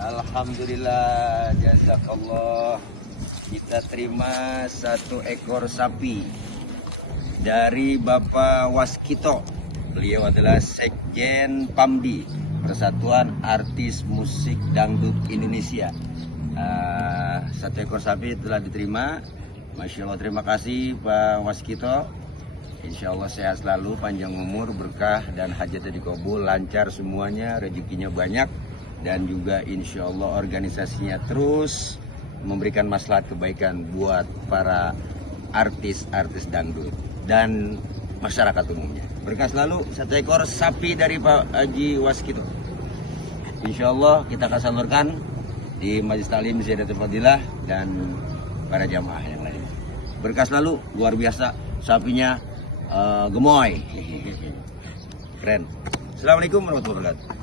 Alhamdulillah, jazakallah. Kita terima 1 ekor sapi dari Bapak Waskito. Beliau adalah Sekjen PAMDI, Persatuan Artis Musik Dangdut Indonesia. 1 ekor sapi telah diterima. Masya Allah, terima kasih Pak Waskito. Insya Allah sehat selalu, panjang umur, berkah, dan hajatnya dikabul, lancar semuanya, rezekinya banyak. Dan juga insya Allah organisasinya terus memberikan maslahat kebaikan buat para artis-artis dangdut dan masyarakat umumnya. Berkah selalu. 1 ekor sapi dari Pak Haji Waskito. Insya Allah kita akan salurkan di Majelis Taklim Ziyadatul Fadilah dan para jamaah yang lain. Berkah selalu, luar biasa sapinya, gemoy. Keren. Assalamualaikum warahmatullahi wabarakatuh.